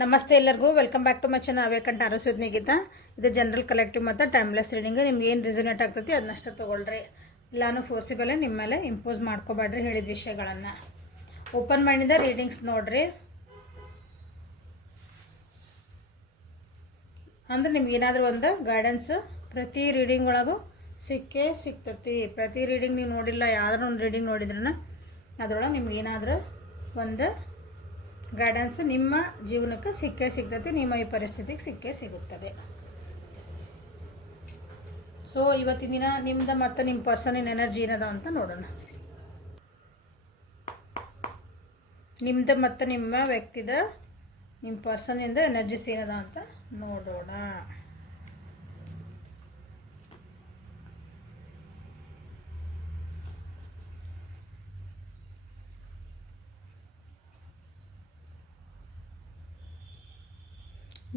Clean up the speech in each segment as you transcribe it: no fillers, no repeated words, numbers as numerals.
ನಮಸ್ತೆ ಎಲ್ಲರಿಗೂ welcome back to my channel ಅವೇಕಂಠ ಆರೋಗ್ಯನಿಗಿಂತ ಇದು ಜನರಲ್ ಕಲೆಕ್ಟಿವ್ ಮತ್ತು ಟೈಮ್ಲೆಸ್ ರೀಡಿಂಗ್ ನಿಮ್ಗೆ ಏನು ರಿಸನೇಟ್ ಆಗ್ತೈತಿ ಅದನ್ನಷ್ಟು ತೊಗೊಳ್ರಿ. ಇಲ್ಲಾನು ಫೋರ್ಸಿಬಲ್ ನಿಮ್ಮ ಮೇಲೆ ಇಂಪೋಸ್ ಮಾಡ್ಕೋಬೇಡ್ರಿ ಹೇಳಿದ ವಿಷಯಗಳನ್ನು. ಓಪನ್ ಮೈಂಡಿಂದ ರೀಡಿಂಗ್ಸ್ ನೋಡ್ರಿ. ಅಂದ್ರೆ ನಿಮ್ಗೆ ಏನಾದರೂ ಒಂದು ಗೈಡೆನ್ಸ್ ಪ್ರತಿ ರೀಡಿಂಗ್ ಒಳಗೂ ಸಿಕ್ಕೇ ಸಿಗ್ತತಿ. ಪ್ರತಿ ರೀಡಿಂಗ್ ನೀವು ನೋಡಿಲ್ಲ, ಯಾವ್ದಾರು ಒಂದು ರೀಡಿಂಗ್ ನೋಡಿದ್ರನ್ನ ಅದರೊಳಗೆ ನಿಮ್ಗೆ ಏನಾದರೂ ಒಂದು ಗೈಡೆನ್ಸ್ ನಿಮ್ಮ ಜೀವನಕ್ಕೆ ಸಿಕ್ಕೇ ಸಿಗ್ತದೆ, ನಿಮ್ಮ ಈ ಪರಿಸ್ಥಿತಿಗೆ ಸಿಕ್ಕೇ ಸಿಗುತ್ತದೆ. ಸೊ ಇವತ್ತಿನ ದಿನ ನಿಮ್ದು ಮತ್ತು ನಿಮ್ಮ ಪರ್ಸನಿನ ಎನರ್ಜಿ ಏನದ ಅಂತ ನೋಡೋಣ. ನಿಮ್ದು ಮತ್ತು ನಿಮ್ಮ ವ್ಯಕ್ತಿದ ನಿಮ್ಮ ಪರ್ಸನಿಂದ ಎನರ್ಜಿಸ್ ಏನದ ಅಂತ ನೋಡೋಣ.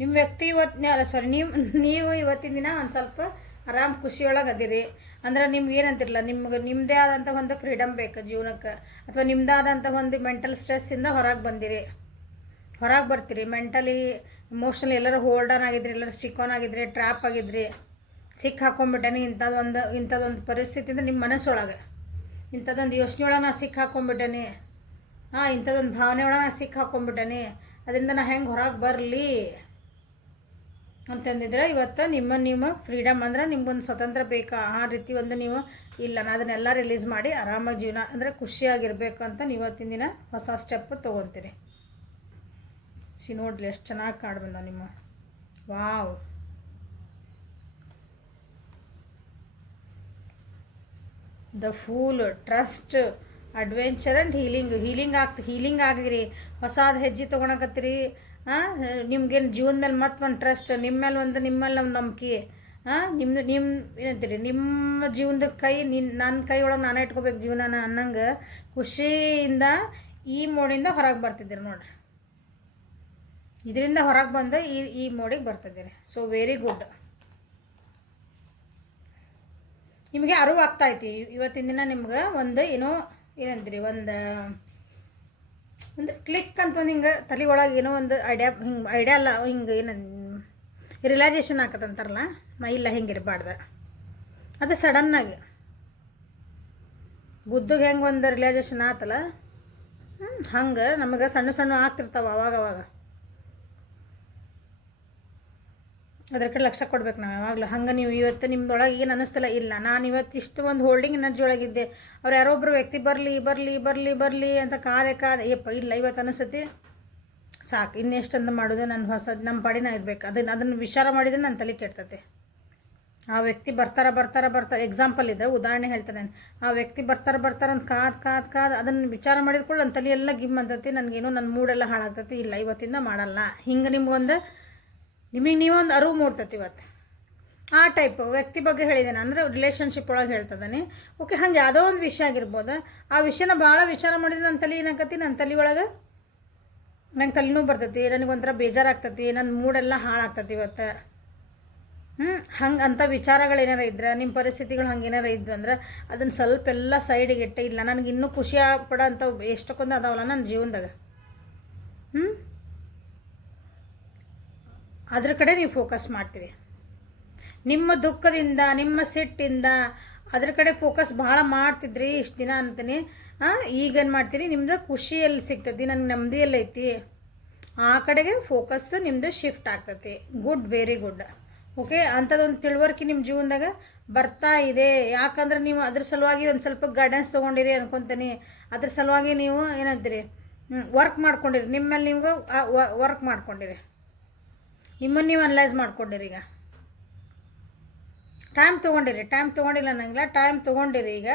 ನಿಮ್ಮ ವ್ಯಕ್ತಿ ನೀವು ಇವತ್ತಿನ ದಿನ ಒಂದು ಸ್ವಲ್ಪ ಆರಾಮ್ ಖುಷಿಯೊಳಗೆ ಅದಿರಿ. ಅಂದ್ರೆ ನಿಮ್ಗೆ ಏನಂತಿರಲ್ಲ, ನಿಮ್ಮದೇ ಆದಂಥ ಒಂದು ಫ್ರೀಡಮ್ ಬೇಕು ಜೀವನಕ್ಕೆ, ಅಥವಾ ನಿಮ್ಮದಾದಂಥ ಒಂದು ಮೆಂಟಲ್ ಸ್ಟ್ರೆಸ್ಸಿಂದ ಹೊರಗೆ ಬರ್ತೀರಿ. ಮೆಂಟಲಿ ಇಮೋಷನಲಿ ಎಲ್ಲರೂ ಹೋಲ್ಡ್ ಆನ್ ಆಗಿದ್ರಿ, ಎಲ್ಲರೂ ಸ್ಟಿಕ್ ಆನ್ ಆಗಿದ್ರಿ, ಟ್ರ್ಯಾಪ್ ಆಗಿದ್ರಿ, ಸಿಕ್ಕ ಹಾಕೊಂಡ್ಬಿಟ್ಟೇನೆ. ಇಂಥದ್ದೊಂದು ಪರಿಸ್ಥಿತಿಯಿಂದ ನಿಮ್ಮ ಮನಸ್ಸೊಳಗೆ ಇಂಥದ್ದೊಂದು ಯೋಚನೆ ಒಳಗೆ ನಾ ಸಿಕ್ಕ ಹಾಕೊಂಡ್ಬಿಟ್ಟೇನೆ, ಇಂಥದ್ದೊಂದು ಭಾವನೆ ಒಳಗೆ ನಾ ಸಿಕ್ಕ ಹಾಕೊಂಡ್ಬಿಟ್ಟೇನೆ, ಅದರಿಂದ ನಾ ಹೆಂಗೆ ಹೊರಗೆ ಬರಲಿ ಅಂತಂದಿದ್ರೆ ಇವತ್ತು ನಿಮ್ಮ ಫ್ರೀಡಮ್ ಅಂದ್ರೆ ನಿಮ್ಗೊಂದು ಸ್ವತಂತ್ರ ಬೇಕಾ, ಆ ರೀತಿ ಒಂದು ನೀವು ಇಲ್ಲ, ನಾನು ಅದನ್ನೆಲ್ಲ ರಿಲೀಸ್ ಮಾಡಿ ಆರಾಮಾಗಿ ಜೀವನ ಅಂದರೆ ಖುಷಿಯಾಗಿರ್ಬೇಕು ಅಂತ ಇವತ್ತಿನ ದಿನ ಹೊಸ ಸ್ಟೆಪ್ ತೊಗೊತೀರಿ. ನೋಡ್ರಿ ಎಷ್ಟು ಚೆನ್ನಾಗಿ ಕಾಡು ಬಂದ ನಿಮ್ಮ. Wow, the pool, trust, adventure and healing ಆಗಿರಿ. ಹೊಸಾದ ಹೆಜ್ಜೆ ತೊಗೊಳಕತ್ತೀರಿ. ನಿಮ್ಗೇನು ಜೀವನ ಮೇಲೆ ಮತ್ತೆ ಒಂದು ಟ್ರಸ್ಟ್, ನಿಮ್ಮಲ್ಲಿ ಒಂದು ನಂಬಿಕೆ, ನಿಮ್ಮ ಏನಂತೀರಿ, ನಿಮ್ಮ ಜೀವನದ ನನ್ನ ಕೈ ಒಳಗೆ ನಾನೇ ಇಟ್ಕೋಬೇಕು ಜೀವನನ ಅನ್ನಂಗೆ ಖುಷಿಯಿಂದ ಈ ಮೋಡಿಂದ ಹೊರಗೆ ಬರ್ತಿದ್ದೀರಿ ನೋಡ್ರಿ. ಇದರಿಂದ ಹೊರಗೆ ಬಂದು ಈ ಮೋಡಿಗೆ ಬರ್ತಿದ್ದೀರಿ. So very good. ನಿಮಗೆ ಅರಿವು ಆಗ್ತಾಯಿತಿ ಇವತ್ತಿನ ದಿನ. ನಿಮ್ಗೆ ಒಂದು ಏನಂತೀರಿ, ಒಂದು ಕ್ಲಿಕ್ ಅಂತ ಒಂದು ಹಿಂಗೆ ತಲೆ ಒಳಗೆ ಏನೋ ಒಂದು ಐಡಿಯಾ ಅಲ್ಲ, ಹಿಂಗೆ ರಿಯಲೈಸೇಷನ್ ಆಕತ್ತಂತಾರಲ್ಲ, ನಾ ಇಲ್ಲ ಹಿಂಗಿರಬಾರ್ದು. ಅದು ಸಡನ್ನಾಗಿ ಬುದ್ಧಿಗೆ ಹೆಂಗೆ ಒಂದು ರಿಯಲೈಸೇಷನ್ ಆತಲ್ಲ, ಹಂಗೆ ನಮಗೆ ಸಣ್ಣ ಆಗ್ತಿರ್ತಾವೆ ಅವಾಗವಾಗ. ಅದ್ರ ಕಡೆ ಲಕ್ಷ್ಯ ಕೊಡ್ಬೇಕು ನಾವು ಯಾವಾಗಲೂ. ಹಂಗೆ ನೀವು ಇವತ್ತು ನಿಮ್ದೊಳಗೆ ಏನು ಅನ್ನಿಸ್ತಲ್ಲ, ಇಲ್ಲ ನಾನು ಇವತ್ತು ಇಷ್ಟು ಒಂದು ಹೋಲ್ಡಿಂಗ್ ಎನರ್ಜಿ ಒಳಗಿದ್ದೆ, ಅವ್ರು ಯಾರೊಬ್ಬರು ವ್ಯಕ್ತಿ ಬರಲಿ ಅಂತ ಕಾದೆ ಇಲ್ಲ ಇವತ್ತು ಅನಿಸ್ತತಿ ಸಾಕು, ಇನ್ನೆಷ್ಟಂತ ಮಾಡೋದು, ನಮ್ಮ ಪಾಡಿನ ಇರಬೇಕು. ಅದನ್ನು ವಿಚಾರ ಮಾಡಿದರೆ ನನ್ನ ತಲೆ ಕೆಡ್ತತೆ. ಆ ವ್ಯಕ್ತಿ ಬರ್ತಾರೆ ಎಕ್ಸಾಂಪಲ್ ಇದೆ, ಉದಾಹರಣೆ ಹೇಳ್ತಾನೆ. ಆ ವ್ಯಕ್ತಿ ಬರ್ತಾರೆ ಅಂತ ಕಾದು ಅದನ್ನು ವಿಚಾರ ಮಾಡಿದ್ಕೊಳ್ಳಿ ನನ್ನ ತಲೆ ಎಲ್ಲ ಗಿಮ್ ಅಂತತಿ, ನನಗೇನೋ ನನ್ನ ಮೂಡೆಲ್ಲ ಹಾಳಾಗ್ತತಿ. ಇಲ್ಲ ಇವತ್ತಿಂದ ಮಾಡಲ್ಲ. ಹಿಂಗೆ ನಿಮಗೆ ನೀವೊಂದು ಅರಿವು ಮೂಡ್ತತಿ ಇವತ್ತು. ಆ ಟೈಪ್ ವ್ಯಕ್ತಿ ಬಗ್ಗೆ ಹೇಳಿದ್ದೇನೆ, ಅಂದರೆ ರಿಲೇಷನ್ಶಿಪ್ ಒಳಗೆ ಹೇಳ್ತದಾನೆ. ಓಕೆ, ಹಂಗೆ ಯಾವುದೋ ಒಂದು ವಿಷಯ ಆಗಿರ್ಬೋದು. ಆ ವಿಷಯನ ಭಾಳ ವಿಚಾರ ಮಾಡಿದ್ರೆ ನನ್ನ ತಲೆ ಏನಾಕತಿ, ನನ್ನ ತಲೆ ಒಳಗೆ ನಂಗೆ ತಲೆನೂ ಬರ್ತೈತಿ, ನನಗೊಂಥರ ಬೇಜಾರಾಗ್ತತಿ, ನನ್ನ ಮೂಡೆಲ್ಲ ಹಾಳಾಗ್ತತಿ ಇವತ್ತು. ಹಂಗೆ ಅಂಥ ವಿಚಾರಗಳು ಏನಾರ ಇದ್ರೆ, ನಿಮ್ಮ ಪರಿಸ್ಥಿತಿಗಳು ಹಂಗೆ ಏನಾರ ಇದ್ವು ಅಂದ್ರೆ ಅದನ್ನು ಸ್ವಲ್ಪ ಎಲ್ಲ ಸೈಡಿಗೆ ಇಟ್ಟೆ, ಇಲ್ಲ ನನಗೆ ಇನ್ನೂ ಖುಷಿ ಪಡೋಂಥ ಎಷ್ಟಕ್ಕೊಂದು ಅದಾವಲ್ಲ ನನ್ನ ಜೀವನದಾಗ, ಅದ್ರ ಕಡೆ ನೀವು ಫೋಕಸ್ ಮಾಡ್ತೀರಿ. ನಿಮ್ಮ ದುಃಖದಿಂದ, ನಿಮ್ಮ ಸಿಟ್ಟಿಂದ ಅದ್ರ ಕಡೆ ಫೋಕಸ್ ಭಾಳ ಮಾಡ್ತಿದ್ರಿ ಇಷ್ಟು ದಿನ ಅಂತೀನಿ. ಈಗೇನು ಮಾಡ್ತೀರಿ, ನಿಮ್ಮದು ಖುಷಿಯಲ್ಲಿ ಸಿಗ್ತೈತಿ, ನನಗೆ ನೆಮ್ಮದಿಯಲ್ಲಿ ಐತಿ, ಆ ಕಡೆಗೆ ಫೋಕಸ್ ನಿಮ್ಮದು ಶಿಫ್ಟ್ ಆಗ್ತೈತಿ. Good, very good. ಓಕೆ, ಅಂಥದ್ದೊಂದು ತಿಳುವಳಿಕೆ ನಿಮ್ಮ ಜೀವನದಾಗ ಬರ್ತಾ ಇದೆ. ಯಾಕಂದ್ರೆ ನೀವು ಅದ್ರ ಸಲುವಾಗಿ ಒಂದು ಸ್ವಲ್ಪ ಗೈಡೆನ್ಸ್ ತೊಗೊಂಡಿರಿ ಅನ್ಕೊತೀನಿ. ಅದ್ರ ಸಲುವಾಗಿ ನೀವು ಏನಂತೀರಿ, ವರ್ಕ್ ಮಾಡ್ಕೊಂಡಿರಿ, ನಿಮ್ಮಲ್ಲಿ ನಿಮ್ಗೆ ವರ್ಕ್ ಮಾಡ್ಕೊಂಡಿರಿ, ನಿಮ್ಮನ್ನು ನೀವು ಅನಲೈಸ್ ಮಾಡ್ಕೊಂಡಿರಿ. ಈಗ ಟೈಮ್ ತೊಗೊಂಡಿಲ್ಲ ನಂಗಿಲ್ಲ, ಟೈಮ್ ತೊಗೊಂಡಿರಿ. ಈಗ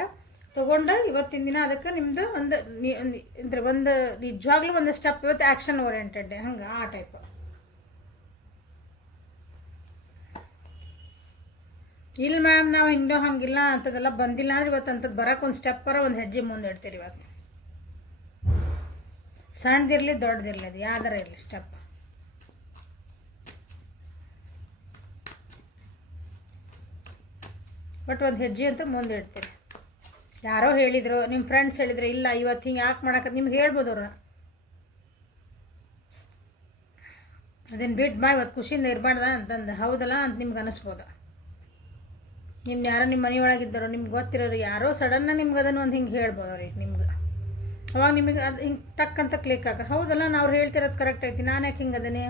ತೊಗೊಂಡು ಇವತ್ತಿನ ದಿನ ಅದಕ್ಕೆ ನಿಮ್ಮದು ಒಂದು ನಿಜವಾಗ್ಲೂ ಒಂದು ಸ್ಟೆಪ್ ಇವತ್ತು ಆ್ಯಕ್ಷನ್ ಓರಿಯೆಂಟೆಡ್, ಹಂಗೆ ಆ ಟೈಪ್. ಇಲ್ಲ ಮ್ಯಾಮ್ ನಾವು ಹಂಗಿಲ್ಲ ಅಂಥದ್ದೆಲ್ಲ ಬಂದಿಲ್ಲ ಅಂದ್ರೆ ಇವತ್ತು ಅಂಥದ್ದು ಬರೋಕೆ ಒಂದು ಸ್ಟೆಪ್ಪರ ಒಂದು ಹೆಜ್ಜೆ ಮುಂದೆ ಇಡ್ತೀರಿ. ಇವತ್ತು ಸಣ್ಣದಿರಲಿ ದೊಡ್ಡದಿರಲಿ, ಅದು ಯಾವ್ದಾರ ಇರಲಿ ಸ್ಟೆಪ್, ಬಟ್ ಒಂದು ಹೆಜ್ಜೆ ಅಂತ ಮುಂದೆ ಇಡ್ತೀರಿ. ಯಾರೋ ಹೇಳಿದರು, ನಿಮ್ಮ ಫ್ರೆಂಡ್ಸ್ ಹೇಳಿದ್ರು, ಇಲ್ಲ ಇವತ್ತು ಹಿಂಗೆ ಯಾಕೆ ಮಾಡಕ್ಕೆ ನಿಮ್ಗೆ ಹೇಳ್ಬೋದು ಅವ್ರು. ಅದೇನು ಬಿಟ್ಟು ಬಾ ಇವತ್ತು ಖುಷಿಯಿಂದ ಇರಬಾರ್ದ ಅಂತಂದು ಹೌದಲ್ಲ ಅಂತ ನಿಮ್ಗೆ ಅನಿಸ್ಬೋದು. ನಿಮ್ದು ಯಾರೋ ನಿಮ್ಮ ಮನೆಯೊಳಗಿದ್ದಾರೋ ನಿಮ್ಗೆ ಗೊತ್ತಿರೋರು ಯಾರೋ ಸಡನ್ನ ನಿಮ್ಗೆ ಅದನ್ನು ಒಂದು ಹಿಂಗೆ ಹೇಳ್ಬೋದು ಅವ್ರಿಗೆ ನಿಮ್ಗೆ. ಅವಾಗ ನಿಮಗೆ ಅದು ಹಿಂಗೆ ಟಕ್ ಅಂತ ಕ್ಲಿಕ್ ಆಗ ಹೌದಲ್ಲ ನಾವು ಅವ್ರು ಹೇಳ್ತಿರೋದು ಕರೆಕ್ಟ್ ಐತಿ, ನಾನು ಯಾಕೆ ಹಿಂಗೆ ಅದನ್ನೇ.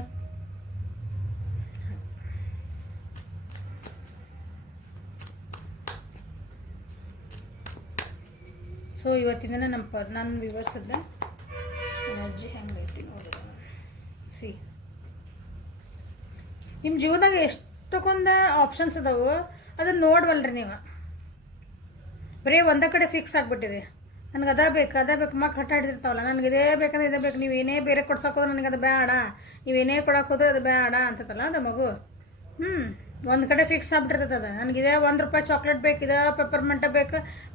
ಸೊ ಇವತ್ತಿನ ನನ್ನ ವಿವರ್ಸದ ಎನರ್ಜಿ ಹೆಂಗೈತಿ ನೋಡಿ. ಸಿ ನಿಮ್ಮ ಜೀವನದಾಗ ಎಷ್ಟಕ್ಕೊಂದು ಆಪ್ಷನ್ಸ್ ಅದಾವು, ಅದನ್ನು ನೋಡ್ವಲ್ರಿ ನೀವು. ಬರೀ ಒಂದೇ ಕಡೆ ಫಿಕ್ಸ್ ಆಗಿಬಿಟ್ಟಿದೆ. ನನಗೆ ಅದೇ ಬೇಕು ಮಕ್ಕ ಹಠ ಹಿಡಿದಿರ್ತಾವಲ್ಲ, ನನಗೆ ಇದೇ ಬೇಕಂದ್ರೆ ಇದೇ ಬೇಕು, ನೀವೇನೇ ಬೇರೆ ಕೊಡ್ಸೋಕೋದ್ರೆ ನನಗೆ ಅದು ಬೇಡ, ನೀವೇನೇ ಕೊಡೋಕೆ ಹೋದ್ರೆ ಅದು ಬೇಡ ಅಂತತಲ್ಲ ಅದು ಮಗು. ಒಂದು ಕಡೆ ಫಿಕ್ಸ್ ಆಗ್ಬಿಟ್ಟಿರ್ತದೆ ಅದು. ನನಗಿದೆ ₹1 ಚಾಕ್ಲೇಟ್ ಬೇಕು, ಇದು ಪೆಪ್ಪರ್ಮೆಂಟ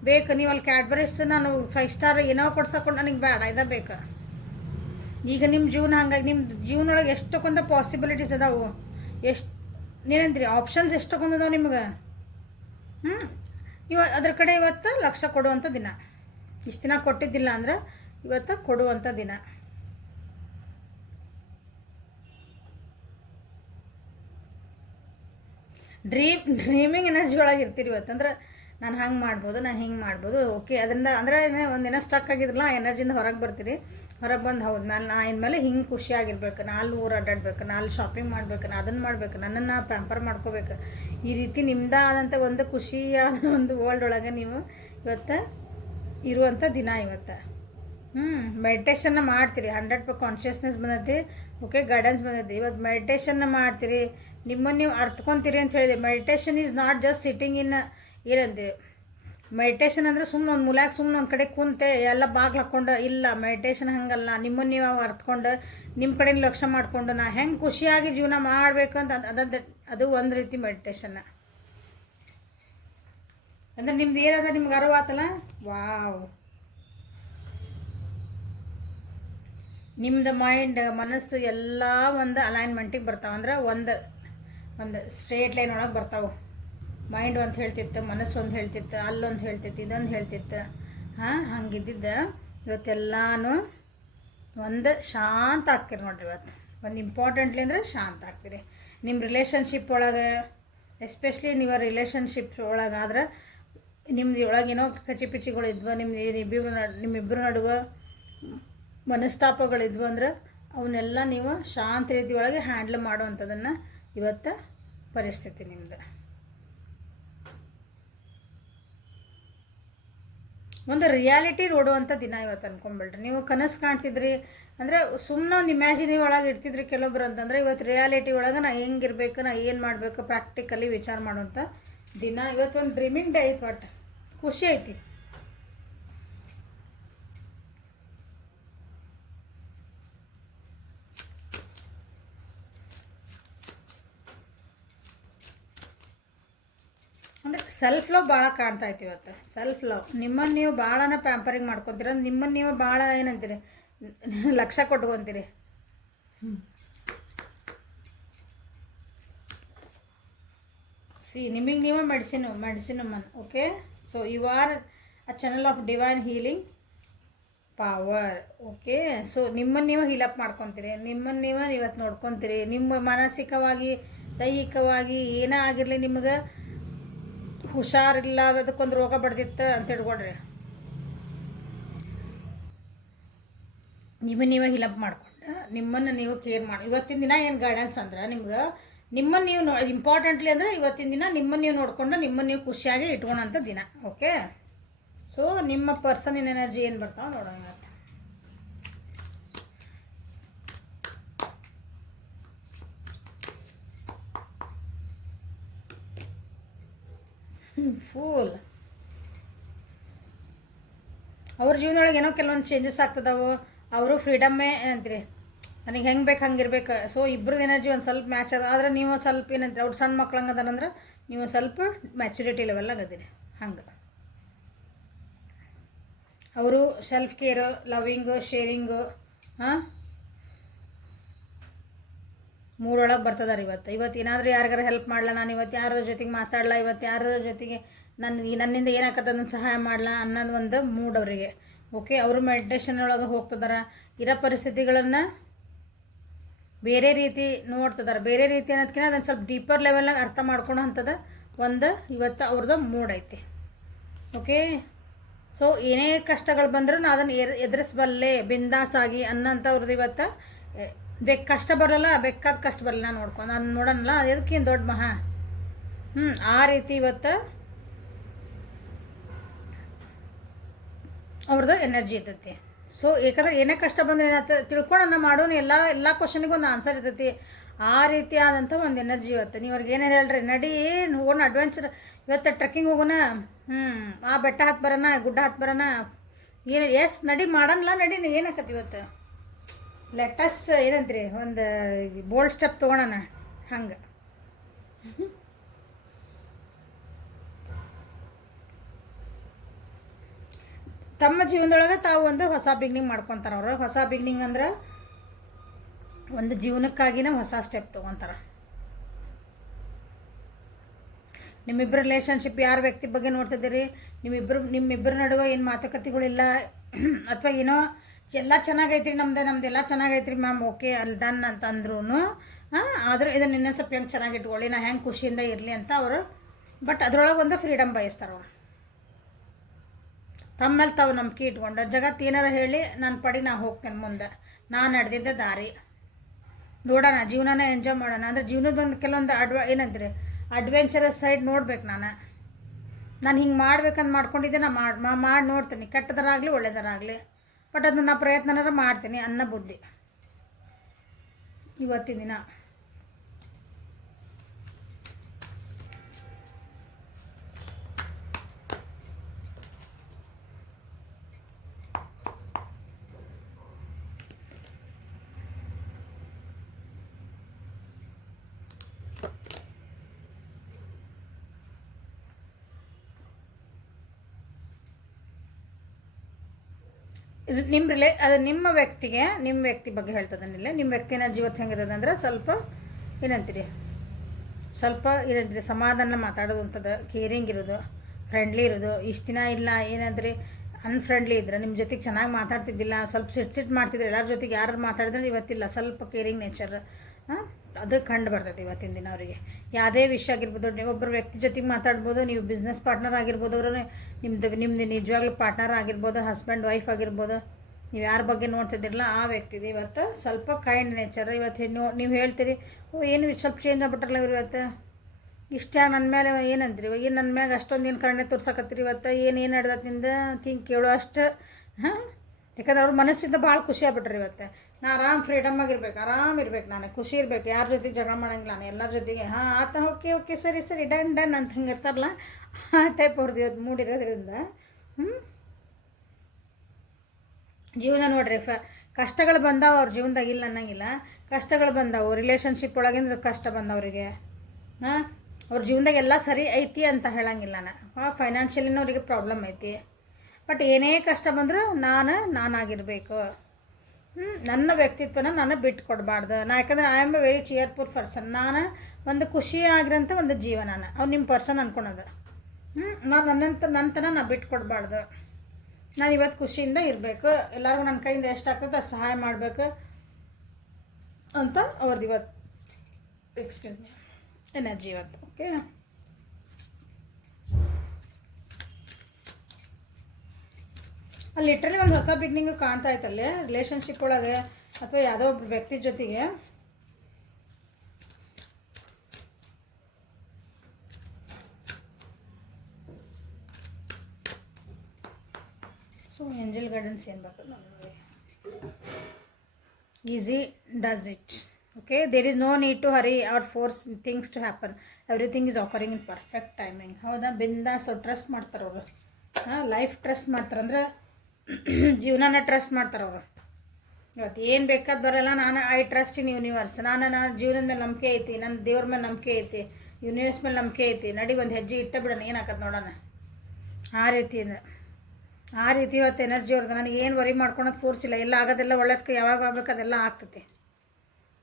ಬೇಕು ನೀವು ಅಲ್ಲಿ ಕ್ಯಾಡ್ಬರೀಸ್ ನಾನು 5 ಸ್ಟಾರ್ ಏನೋ ಕೊಡ್ಸೋಕೊಂಡು ನನಗೆ ಬೇಡ ಇದೇ ಬೇಕು. ಈಗ ನಿಮ್ಮ ಜೀವನ ಹಂಗಾಗಿ ನಿಮ್ಮ ಜೀವನೊಳಗೆ ಎಷ್ಟಕ್ಕೊಂದು ಪಾಸಿಬಿಲಿಟೀಸ್ ಅದಾವು, ಎಷ್ಟು ಏನಂತೀರಿ ಆಪ್ಷನ್ಸ್ ಎಷ್ಟಕ್ಕೊಂದದಾವೆ ನಿಮ್ಗೆ. ಅದ್ರ ಕಡೆ ಇವತ್ತು ಲಕ್ಷ ಕೊಡುವಂಥ ದಿನ. ಇಷ್ಟು ದಿನ ಕೊಟ್ಟಿದ್ದಿಲ್ಲ ಅಂದ್ರೆ ಇವತ್ತು ಕೊಡುವಂಥ ದಿನ. ಡ್ರೀಮಿಂಗ್ ಎನರ್ಜಿ ಒಳಗೆ ಇರ್ತೀರಿ ಇವತ್ತು. ಅಂದ್ರೆ ನಾನು ಹಂಗೆ ಮಾಡ್ಬೋದು, ನಾನು ಹಿಂಗೆ ಮಾಡ್ಬೋದು. ಓಕೆ, ಅದರಿಂದ ಅಂದರೆ ಒಂದಿನ ಸ್ಟಕ್ ಆಗಿದ್ರಲ್ಲ ಆ ಎನರ್ಜಿಯಿಂದ ಹೊರಗೆ ಬರ್ತೀರಿ. ಹೊರಗೆ ಬಂದು ಹೌದು ನಾ ಇನ್ಮೇಲೆ ಹಿಂಗೆ ಖುಷಿಯಾಗಿರ್ಬೇಕು, ನಾಲ್ಕು ಊರು ಅಡ್ಡಾಡ್ಬೇಕು, ನಾಲ್ಕು ಶಾಪಿಂಗ್ ಮಾಡಬೇಕು, ನಾ ಅದನ್ನು ಮಾಡಬೇಕು, ನನ್ನನ್ನು ಪ್ಯಾಂಪರ್ ಮಾಡ್ಕೋಬೇಕು. ಈ ರೀತಿ ನಿಮ್ಮದಾದಂಥ ಒಂದು ಖುಷಿಯಾದ ಒಂದು ವರ್ಲ್ಡ್ ಒಳಗೆ ನೀವು ಇವತ್ತು ಇರುವಂಥ ದಿನ ಇವತ್ತು. ಮೆಡಿಟೇಷನ್ನ ಮಾಡ್ತೀರಿ, 100% ಕಾನ್ಷಿಯಸ್ನೆಸ್ ಬಂದೈತಿ. ಓಕೆ, ಗೈಡೆನ್ಸ್ ಬಂದೈತಿ. ಇವತ್ತು ಮೆಡಿಟೇಷನ್ನ ಮಾಡ್ತೀರಿ, ನಿಮ್ಮನ್ನು ನೀವು ಅರ್ತ್ಕೊತೀರಿ ಅಂತ ಹೇಳಿದೆ. Meditation is not just sitting in ಏನಂತೀವಿ. ಮೆಡಿಟೇಷನ್ ಅಂದರೆ ಸುಮ್ಮನೆ ಒಂದು ಮೂಲ್ಯಾಗ ಸುಮ್ಮನೆ ಒಂದು ಕಡೆ ಕುಂತೆ ಎಲ್ಲ ಬಾಗ್ಲು ಹಾಕ್ಕೊಂಡು ಇಲ್ಲ. ಮೆಡಿಟೇಷನ್ ಹಂಗಲ್ಲ. ನಿಮ್ಮನ್ನು ನೀವು ಅರ್ತ್ಕೊಂಡು ನಿಮ್ಮ ಕಡೆ ಲಕ್ಷ್ಯ ಮಾಡಿಕೊಂಡು ನಾ ಹೆಂಗೆ ಖುಷಿಯಾಗಿ ಜೀವನ ಮಾಡಬೇಕು ಅಂತ ಅದು ಒಂದು ರೀತಿ ಮೆಡಿಟೇಷನ್ನ. ಅಂದರೆ ನಿಮ್ದು ಏನದ ನಿಮ್ಗೆ ಅರಿವಾತಲ್ಲ, ವಾವ್. ನಿಮ್ದು ಮೈಂಡ್ ಮನಸ್ಸು ಎಲ್ಲ ಒಂದು ಅಲೈನ್ಮೆಂಟಿಗೆ ಬರ್ತಾವೆ. ಅಂದ್ರೆ ಒಂದು ಸ್ಟ್ರೇಟ್ ಲೈನ್ ಒಳಗೆ ಬರ್ತಾವೆ. ಮೈಂಡ್ ಒಂದು ಹೇಳ್ತಿತ್ತು, ಮನಸ್ಸು ಒಂದು ಹೇಳ್ತಿತ್ತು, ಅಲ್ಲೊಂದು ಹೇಳ್ತಿತ್ತು, ಇದೊಂದು ಹೇಳ್ತಿತ್ತು. ಹಂಗಿದ್ದಿದ್ದ ಇವತ್ತೆಲ್ಲಾನು ಒಂದು ಶಾಂತ ಆಗ್ತೀರಿ ನೋಡ್ರಿ. ಇವತ್ತು ಒಂದು ಇಂಪಾರ್ಟೆಂಟ್ಲಿ ಅಂದರೆ ಶಾಂತ ಆಗ್ತೀರಿ. ನಿಮ್ಮ ರಿಲೇಷನ್ಶಿಪ್ ಒಳಗೆ ಎಸ್ಪೆಷಲಿ ನೀವು ರಿಲೇಷನ್ಶಿಪ್ ಒಳಗಾದ್ರೆ ನಿಮ್ದು ಒಳಗೇನೋ ಕಚಿಪಿಚಿಗಳಿದ್ವು, ನಿಮ್ಮಿಬ್ಬರು ನಡುವೆ ಮನಸ್ತಾಪಗಳಿದ್ವು ಅಂದ್ರೆ ಅವನ್ನೆಲ್ಲ ನೀವು ಶಾಂತ ರೀತಿ ಒಳಗೆ ಹ್ಯಾಂಡ್ಲ್ ಮಾಡುವಂಥದ್ದನ್ನು ಇವತ್ತು ಪರಿಸ್ಥಿತಿ ನಿಮ್ಮದು. ಒಂದು ರಿಯಾಲಿಟಿ ನೋಡುವಂಥ ದಿನ ಇವತ್ತು ಅನ್ಕೊಂಬಿಡ್ರಿ. ನೀವು ಕನಸು ಕಾಣ್ತಿದ್ರಿ ಅಂದರೆ ಸುಮ್ಮನೆ ಒಂದು ಇಮ್ಯಾಜಿನಿ ಒಳಗೆ ಇರ್ತಿದ್ರಿ ಕೆಲವೊಬ್ರು ಅಂತಂದರೆ, ಇವತ್ತು ರಿಯಾಲಿಟಿ ಒಳಗೆ ನಾ ಹೆಂಗಿರ್ಬೇಕು, ನಾ ಏನು ಮಾಡಬೇಕು ಪ್ರಾಕ್ಟಿಕಲಿ ವಿಚಾರ ಮಾಡುವಂಥ ದಿನ. ಇವತ್ತು ಒಂದು ಡ್ರೀಮಿಂಗ್ ಡೇ ಐತಿ. ಒಟ್ಟು ಖುಷಿ ಐತಿ. ಅಂದರೆ ಸೆಲ್ಫ್ ಲವ್ ಭಾಳ ಕಾಣ್ತಾ ಐತಿ ಇವತ್ತು. ಸೆಲ್ಫ್ ಲವ್, ನಿಮ್ಮನ್ನು ನೀವು ಭಾಳನ ಪ್ಯಾಂಪರಿಂಗ್ ಮಾಡ್ಕೊತೀರ, ನಿಮ್ಮನ್ನು ನೀವು ಭಾಳ ಏನಂತೀರಿ ಲಕ್ಷ ಕೊಟ್ಕೊತೀರಿ. ನಿಮಗೆ ನೀವೇ medicine man. Okay, so you are a channel of divine healing power. Okay, so ನಿಮ್ಮನ್ನು ನೀವು ಹೀಲಪ್ ಮಾಡ್ಕೊತೀರಿ, ನಿಮ್ಮನ್ನು ನೀವು ಇವತ್ತು ನೋಡ್ಕೊತೀರಿ. ನಿಮ್ಮ ಮಾನಸಿಕವಾಗಿ ದೈಹಿಕವಾಗಿ ಏನೇ ಆಗಿರಲಿ, ನಿಮಗೆ ಹುಷಾರಿಲ್ಲ ಅದಕ್ಕೊಂದು ರೋಗ ಬಡ್ದಿತ್ತು ಅಂತ ಹಿಡ್ಕೊಡ್ರಿ, ನೀವೇ ಹೀಲಪ್ ಮಾಡ್ಕೊಂಡು ನಿಮ್ಮನ್ನು ನೀವು ಕೇರ್ ಮಾಡಿ. ಇವತ್ತಿನ ದಿನ ಏನು ಗೈಡೆನ್ಸ್ ಅಂದ್ರೆ ನಿಮ್ಮನ್ನು ನೀವು ಇಂಪಾರ್ಟೆಂಟ್ಲಿ ಅಂದರೆ ಇವತ್ತಿನ ದಿನ ನಿಮ್ಮನ್ನು ನೀವು ನೋಡಿಕೊಂಡು ನಿಮ್ಮನ್ನು ನೀವು ಖುಷಿಯಾಗಿ ಇಟ್ಕೊಳೋಂಥ ದಿನ. ಓಕೆ, ಸೊ ನಿಮ್ಮ ಪರ್ಸನಿನ ಎನರ್ಜಿ ಏನು ಬರ್ತಾವೆ ನೋಡೋಣ ಇವತ್ತು. ಫೂಲ್ ಅವ್ರ ಜೀವನದೊಳಗೆ ಏನೋ ಕೆಲವೊಂದು ಚೇಂಜಸ್ ಆಗ್ತದವು. ಅವರು ಫ್ರೀಡಮ್ಮೇ ಏನಂತೀರಿ, ನನಗೆ ಹೆಂಗೆ ಬೇಕು ಹಂಗಿರ್ಬೇಕು. ಸೊ ಇಬ್ಬರದ್ದು ಎನರ್ಜಿ ಒಂದು ಸ್ವಲ್ಪ ಮ್ಯಾಚ್ ಅದ. ಆದರೆ ನೀವು ಸ್ವಲ್ಪ ಏನಂತೀರಿ, ಅವ್ರು ಸಣ್ಣ ಮಕ್ಳು ಹಂಗೆ ಅದಾರಂದ್ರೆ ನೀವು ಸ್ವಲ್ಪ ಮ್ಯಾಚುರಿಟಿ ಲೆವೆಲ್ ಆಗದಿರಿ. ಹಂಗೆ ಅವರು ಸೆಲ್ಫ್ ಕೇರು, ಲವಿಂಗು, ಶೇರಿಂಗು ಮೂಡೊಳಗೆ ಬರ್ತದಾರೆ ಇವತ್ತು ಏನಾದರೂ ಯಾರಿಗಾರು ಹೆಲ್ಪ್ ಮಾಡಲ್ಲ, ನಾನು ಇವತ್ತು ಯಾರ ಜೊತೆಗೆ ಮಾತಾಡಲ್ಲ, ಇವತ್ತು ಯಾರ ಜೊತೆಗೆ ನನ್ನಿಂದ ಏನಾಗತ್ತೆ ಅದನ್ನು ಸಹಾಯ ಮಾಡಲ್ಲ ಅನ್ನೋದು ಒಂದು ಮೂಡ್ ಅವರಿಗೆ. ಓಕೆ, ಅವರು ಮೆಡಿಟೇಷನ್ ಒಳಗೆ ಹೋಗ್ತಿದಾರೆ. ಇರೋ ಪರಿಸ್ಥಿತಿಗಳನ್ನು ಬೇರೆ ರೀತಿ ನೋಡ್ತಿದ್ದಾರೆ. ಬೇರೆ ರೀತಿ ಅನ್ನೋದಕ್ಕಿಂತ ಅದನ್ನು ಸ್ವಲ್ಪ ಡೀಪರ್ ಲೆವೆಲ್ನಾಗ ಅರ್ಥ ಮಾಡ್ಕೊಳೋ ಅಂಥದ್ದು ಒಂದು ಇವತ್ತು ಅವ್ರದ್ದು ಮೂಡ್ ಐತಿ. ಓಕೆ, ಸೊ ಏನೇ ಕಷ್ಟಗಳು ಬಂದರೂ ನಾನು ಅದನ್ನು ಎದುರಿಸಬಲ್ಲೆ ಬಿಂದಾಸಾಗಿ ಅನ್ನೋಂಥವ್ರದ್ದು ಇವತ್ತು ಕಷ್ಟ ಬರಲ್ಲ, ಬೇಕಾದ ಕಷ್ಟ ಬರಲ್ಲ, ನಾನು ನೋಡೋಣಲ್ಲ ಅದಕ್ಕೇನು ದೊಡ್ಡ ಮಹಾ. ಆ ರೀತಿ ಇವತ್ತು ಅವ್ರದ್ದು ಎನರ್ಜಿ ಇರ್ತೈತಿ. ಸೊ ಯಾಕಂದ್ರೆ ಏನೇ ಕಷ್ಟ ಬಂದರೆ ಏನಾಗ್ತ ತಿಳ್ಕೊಳ್ಳೋಣ ಮಾಡೋಣ, ಎಲ್ಲ ಕ್ವಶನಿಗೂ ಒಂದು ಆನ್ಸರ್ ಇರ್ತೈತಿ. ಆ ರೀತಿ ಆದಂಥ ಒಂದು ಎನರ್ಜಿ ಇವತ್ತು. ನೀವು ಅವ್ರಿಗೆ ಏನೇನು ಹೇಳ್ರಿ, ನಡಿ ಹೋಗೋಣ ಅಡ್ವೆಂಚರ್, ಇವತ್ತು ಟ್ರೆಕ್ಕಿಂಗ್ ಹೋಗೋಣ, ಆ ಬೆಟ್ಟ ಹತ್ತು ಬರೋಣ, ಗುಡ್ಡ ಹತ್ತು ಬರೋಣ, ಏನು ಎಸ್ ನಡಿ ಮಾಡೋಣಲ್ಲ, ನಡಿ ಏನಾಕತಿ ಇವತ್ತು ಲೆಟಸ್ ಏನಂತ್ರಿ ಒಂದು ಬೋಲ್ಡ್ ಸ್ಟೆಪ್ ತೊಗೊಳೋಣ ಹಂಗೆ. ತಮ್ಮ ಜೀವನದೊಳಗೆ ತಾವು ಒಂದು ಹೊಸ ಬಿಗ್ನಿಂಗ್ ಮಾಡ್ಕೊತಾರೆ. ಅವರು ಹೊಸ ಬಿಗ್ನಿಂಗ್ ಅಂದ್ರೆ ಒಂದು ಜೀವನಕ್ಕಾಗಿನ ಹೊಸ ಸ್ಟೆಪ್ ತೊಗೊತಾರೆ. ನಿಮ್ಮಿಬ್ಬರ ರಿಲೇಷನ್ಶಿಪ್ ಯಾರ ವ್ಯಕ್ತಿ ಬಗ್ಗೆ ನೋಡ್ತಿದ್ದೀರಿ, ನಿಮ್ಮಿಬ್ಬರ ನಡುವೆ ಏನು ಮಾತುಕತೆಗಳಿಲ್ಲ ಅಥವಾ ಏನೋ ಎಲ್ಲ ಚೆನ್ನಾಗೈತ್ರಿ ನಮ್ದೆಲ್ಲ ಚೆನ್ನಾಗೈತ್ರಿ ಮ್ಯಾಮ್, ಓಕೆ ಅಲ್ಲಿ ಡನ್ ಅಂತಂದ್ರೂ ಆದರೂ ಇದನ್ನು ಇನ್ನೂ ಸ್ವಲ್ಪ ಹೆಂಗೆ ಚೆನ್ನಾಗಿ ಇಟ್ಕೊಳ್ಳಿ, ನಾ ಹೆಂಗೆ ಖುಷಿಯಿಂದ ಇರಲಿ ಅಂತ ಅವರು, ಬಟ್ ಅದರೊಳಗೆ ಒಂದು ಫ್ರೀಡಮ್ ಬಯಸ್ತಾರೆ ಅವರು. ತಮ್ಮಲ್ಲಿ ತಾವು ನಂಬಿಕೆ ಇಟ್ಕೊಂಡು ಜಗತ್ತು ಏನಾರು ಹೇಳಿ ನನ್ನ ಪಡಿ ನಾ ಹೋಗ್ತೇನೆ ಮುಂದೆ, ನಾನು ನಡೆದಿದ್ದ ದಾರಿ ನೋಡೋಣ, ಜೀವನನ ಎಂಜಾಯ್ ಮಾಡೋಣ. ಅಂದರೆ ಜೀವನದೊಂದು ಕೆಲವೊಂದು ಏನಂದ್ರೆ ಅಡ್ವೆಂಚರಸ್ ಸೈಡ್ ನೋಡ್ಬೇಕು. ನಾನು ಹಿಂಗೆ ಮಾಡ್ಬೇಕಂತ ಮಾಡ್ಕೊಂಡಿದ್ದೆ, ನಾ ಮಾಡಿ ನೋಡ್ತೀನಿ, ಕೆಟ್ಟದರಾಗಲಿ ಒಳ್ಳೆಯದರಾಗಲಿ, ಬಟ್ ಅದನ್ನ ನಾ ಪ್ರಯತ್ನನಾರು ಮಾಡ್ತೀನಿ ಅನ್ನೋ ಬುದ್ಧಿ ಇವತ್ತಿನ ದಿನ. ಅದು ನಿಮ್ಮ ವ್ಯಕ್ತಿ ಬಗ್ಗೆ ಹೇಳ್ತದನಿಲ್ಲ. ನಿಮ್ಮ ವ್ಯಕ್ತಿ ಎನರ್ಜಿ ಇವತ್ತು ಹೆಂಗಿರ್ತದೆ ಅಂದ್ರೆ ಸ್ವಲ್ಪ ಏನಂತೀರಿ ಸಮಾಧಾನ ಮಾತಾಡೋದು ಅಂತದ, ಕೇರಿಂಗ್ ಇರೋದು, ಫ್ರೆಂಡ್ಲಿ ಇರೋದು. ಇಷ್ಟು ದಿನ ಇಲ್ಲ ಏನಂದ್ರೆ ಅನ್ಫ್ರೆಂಡ್ಲಿ ಇದ್ರೆ ನಿಮ್ಮ ಜೊತೆಗೆ ಚೆನ್ನಾಗಿ ಮಾತಾಡ್ತಿದ್ದಿಲ್ಲ, ಸ್ವಲ್ಪ ಸಿಟ್ ಮಾಡ್ತಿದ್ರು ಎಲ್ಲರ ಜೊತೆಗೆ, ಯಾರು ಮಾತಾಡಿದ್ರೆ ಇವತ್ತಿಲ್ಲ, ಸ್ವಲ್ಪ ಕೇರಿಂಗ್ ನೇಚರ್ ಅದು ಕಂಡು ಬರ್ತೈತೆ ಇವತ್ತಿನ ದಿನ ಅವರಿಗೆ. ಯಾವುದೇ ವಿಷಯ ಆಗಿರ್ಬೋದು, ಒಬ್ಬರು ವ್ಯಕ್ತಿ ಜೊತೆಗೆ ಮಾತಾಡ್ಬೋದು, ನೀವು ಬಿಸ್ನೆಸ್ ಪಾರ್ಟ್ನರ್ ಆಗಿರ್ಬೋದು, ಅವರು ನಿಮ್ಮದು ನಿಜವಾಗ್ಲೂ ಪಾರ್ಟ್ನರ್ ಆಗಿರ್ಬೋದು, ಹಸ್ಬೆಂಡ್ ವೈಫ್ ಆಗಿರ್ಬೋದು, ನೀವು ಯಾರ ಬಗ್ಗೆ ನೋಡ್ತಿದ್ದಿರಲ್ಲ ಆ ವ್ಯಕ್ತಿದು ಇವತ್ತು ಸ್ವಲ್ಪ ಕೈಂಡ್ ನೇಚರ್. ಇವತ್ತು ನೀವು ಹೇಳ್ತೀರಿ, ಏನು ಸ್ವಲ್ಪ ಚೇಂಜ್ ಆಗ್ಬಿಟ್ರಲ್ಲ ಇವ್ರು ಇವತ್ತು, ಇಷ್ಟ ನನ್ನ ಮೇಲೆ ಏನಂದ್ರಿ, ಏನು ನನ್ನ ಮ್ಯಾಗ ಅಷ್ಟೊಂದು ಏನು ಕರುಣೆ ತೋರ್ಸಕತ್ತೀರಿ ಇವತ್ತು, ಏನು ನಡ್ದತ್ತಿಂದ ತಿಂಕ್ ಕೇಳೋ ಅಷ್ಟು. ಯಾಕಂದ್ರೆ ಅವ್ರ ಮನಸ್ಸಿಂದ ಭಾಳ ಖುಷಿ ಆಗ್ಬಿಟ್ರಿ ಇವತ್ತು. ನಾ ಫ್ರೀಡಮ್ ಆಗಿರ್ಬೇಕು, ಆರಾಮಿರ್ಬೇಕು, ನಾನು ಖುಷಿ ಇರ್ಬೇಕು, ಯಾರ ಜೊತೆಗೆ ಜಗಳ ಮಾಡಂಗಿಲ್ಲ, ನಾನು ಎಲ್ಲರ ಜೊತೆಗೆ ಆತ ಓಕೆ ಸರಿ ಡನ್ ಅಂತ ಹಿಂಗೆ ಇರ್ತಾರಲ್ಲ ಆ ಟೈಪ್ ಅವ್ರದ್ದು ಇವತ್ತು ಮೂಡಿರೋದ್ರಿಂದ ಜೀವನ ನೋಡ್ರಿ. ಕಷ್ಟಗಳು ಬಂದಾವ ಅವ್ರ ಜೀವನದಾಗ, ಇಲ್ಲ ಅನ್ನಂಗಿಲ್ಲ, ಕಷ್ಟಗಳು ಬಂದಾವು ರಿಲೇಷನ್ಶಿಪ್ ಒಳಗಿಂದ ಕಷ್ಟ ಬಂದವರಿಗೆ. ಅವ್ರ ಜೀವನದಾಗ ಎಲ್ಲ ಸರಿ ಐತಿ ಅಂತ ಹೇಳಂಗಿಲ್ಲ. ಫೈನಾನ್ಷಿಯಲಿನೂ ಅವರಿಗೆ ಪ್ರಾಬ್ಲಮ್ ಐತಿ, ಬಟ್ ಏನೇ ಕಷ್ಟ ಬಂದರೂ ನಾನಾಗಿರಬೇಕು, ನನ್ನ ವ್ಯಕ್ತಿತ್ವನ ನಾನು ಬಿಟ್ಟು ಕೊಡಬಾರ್ದು. ಯಾಕಂದರೆ I am A very cheerful person. ನಾನು ಒಂದು ಖುಷಿಯಾಗಿರೋಂಥ ಒಂದು ಜೀವನ, ಅವ್ನು ನಿಮ್ಮ ಪರ್ಸನ್ ಅಂದ್ಕೊಳೋದು. ನಾನು ನನ್ನತನ ನಾನು ಬಿಟ್ಟು ಕೊಡಬಾರ್ದು, ನಾನು ಇವತ್ತು ಖುಷಿಯಿಂದ ಇರಬೇಕು, ಎಲ್ಲರಿಗೂ ನನ್ನ ಕೈಯಿಂದ ಎಷ್ಟಾಗ್ತದೆ ಅದು ಸಹಾಯ ಮಾಡಬೇಕು ಅಂತ ಅವ್ರದ್ದು ಇವತ್ತು ಎನರ್ಜಿ ಇವತ್ತು. ಓಕೆ, ಅಲ್ಲಿ ಲಿಟ್ರಲಿ ಒಂದು ಹೊಸ ಬಿಗ್ನಿಂಗು ಕಾಣ್ತಾ ಇತ್ತಲ್ಲಿ ರಿಲೇಷನ್ಶಿಪ್ ಒಳಗೆ ಅಥವಾ ಯಾವುದೋ ಒಬ್ಬ ವ್ಯಕ್ತಿ ಜೊತೆಗೆ. ಸೊ ಏಂಜಲ್ ಗೈಡೆನ್ಸ್ ಏನು ಬರ್ತದೆ ನೋಡಿ. Easy does it. Okay, there is no need to hurry or force things to happen, everything is occurring in perfect timing. ಹೌದಾ, ಬಿಂದಾಸ್ ಟ್ರಸ್ಟ್ ಮಾಡ್ತಾರೆ ಅವರು. ಲೈಫ್ ಟ್ರಸ್ಟ್ ಮಾಡ್ತಾರೆ ಅಂದರೆ ಜೀವನನ ಟ್ರಸ್ಟ್ ಮಾಡ್ತಾರೆ ಅವರು. ಇವತ್ತು ಏನು ಬೇಕಾದ್ ಬರೋಲ್ಲ, ಐ ಟ್ರಸ್ಟ್ ಇನ್ ಯೂನಿವರ್ಸ್, ನನ್ನ ಜೀವನದ ಮೇಲೆ ನಂಬಿಕೆ ಐತಿ, ನನ್ನ ದೇವ್ರ ಮೇಲೆ ನಂಬಿಕೆ ಐತಿ, ಯೂನಿವರ್ಸ್ ಮೇಲೆ ನಂಬಿಕೆ ಐತಿ, ನಡಿ ಒಂದು ಹೆಜ್ಜೆ ಇಟ್ಟ ಬಿಡೋಣ, ಏನಾಕತ್ತೆ ನೋಡೋಣ. ಆ ರೀತಿ ಇವತ್ತು ಎನರ್ಜಿ ಅವ್ರದ್ದು. ನನಗೆ ಏನು ವರಿ ಮಾಡ್ಕೊಳೋದು ಫೋರ್ಸ್ ಇಲ್ಲ, ಎಲ್ಲ ಆಗೋದೆಲ್ಲ ಒಳ್ಳೇದಕ್ಕೆ ಯಾವಾಗ ಆಗ್ಬೇಕು ಅದೆಲ್ಲ ಆಗ್ತೈತಿ.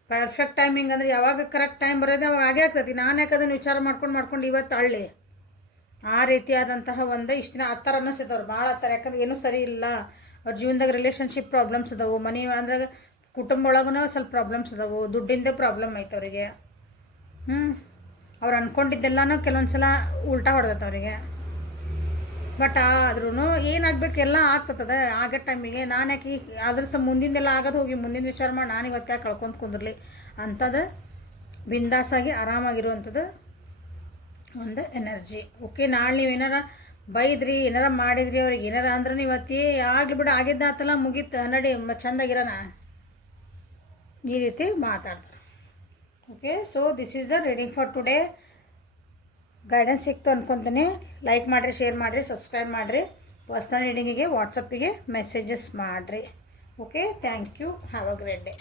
ಪರ್ಫೆಕ್ಟ್ ಟೈಮಿಂಗ್ ಅಂದರೆ ಯಾವಾಗ ಕರೆಕ್ಟ್ ಟೈಮ್ ಬರೋದು ಅವಾಗ ಆಗೇ ಆಗ್ತೈತಿ. ನಾನು ಯಾಕೆ ಅದನ್ನು ವಿಚಾರ ಮಾಡ್ಕೊಂಡು ಇವತ್ತು ಅಳ್ಳಿ. ಆ ರೀತಿಯಾದಂತಹ ಒಂದು ಇಷ್ಟು ದಿನ ಆ ಥರ ಅನ್ನಿಸ್ತವ್ರು ಭಾಳ ಹತ್ತಾರೆ. ಯಾಕಂದ್ರೆ ಏನೂ ಸರಿ ಇಲ್ಲ ಅವ್ರ ಜೀವನದಾಗ, ರಿಲೇಷನ್ಶಿಪ್ ಪ್ರಾಬ್ಲಮ್ಸ್ ಅದಾವು, ಮನೆ ಅಂದ್ರೆ ಕುಟುಂಬ ಒಳಗೂ ಸ್ವಲ್ಪ ಪ್ರಾಬ್ಲಮ್ಸ್ ಅದಾವು, ದುಡ್ಡಿಂದೇ ಪ್ರಾಬ್ಲಮ್ ಐತೆ ಅವರಿಗೆ. ಅವ್ರು ಅಂದ್ಕೊಂಡಿದ್ದೆಲ್ಲನೂ ಕೆಲವೊಂದು ಸಲ ಉಲ್ಟಾ ಹೊಡೆದತ್ತೆ ಅವರಿಗೆ. ಬಟ್ ಆದ್ರೂ ಏನಾಗಬೇಕು ಎಲ್ಲ ಆಗ್ತದೆ ಆಗೋ ಟೈಮಿಗೆ. ನಾನು ಯಾಕೆ ಅದ್ರ ಮುಂದಿಂದೆಲ್ಲ ಆಗೋದು ಹೋಗಿ ಮುಂದಿನ ವಿಚಾರ ಮಾಡಿ ನಾನು ಇವತ್ತು ಯಾಕೆ ಕಳ್ಕೊಂಡು ಕುಂದಿರಲಿ ಅಂಥದ್ದು ಬಿಂದಾಸಾಗಿ ಆರಾಮಾಗಿರುವಂಥದ್ದು ಒಂದು ಎನರ್ಜಿ. ಓಕೆ, ನಾಳೆ ನೀವು ಏನಾರ ಬೈದ್ರಿ ಏನಾರ ಮಾಡಿದ್ರಿ ಅವ್ರಿಗೆ ಏನಾರ ಅಂದ್ರೆ ನೀವು ಇವತ್ತೇ ಆಗಲಿ ಬಿಡು, ಆಗಿದ್ದಾತಲ್ಲ ಮುಗೀತು ನಡಿ ಚೆಂದಾಗಿರೋಣ ಈ ರೀತಿ ಮಾತಾಡ್ತಾರೆ. Okay, so this is the reading for today. Guidance ಸಿಕ್ತು ಅಂದ್ಕೊತೀನಿ. ಲೈಕ್ ಮಾಡಿರಿ, ಶೇರ್ ಮಾಡಿರಿ, ಸಬ್ಸ್ಕ್ರೈಬ್ ಮಾಡಿರಿ. ಪರ್ಸ್ನಲ್ ರೀಡಿಂಗಿಗೆ ವಾಟ್ಸಪ್ಪಿಗೆ ಮೆಸೇಜಸ್ ಮಾಡಿರಿ. Okay, thank you. Have a great day.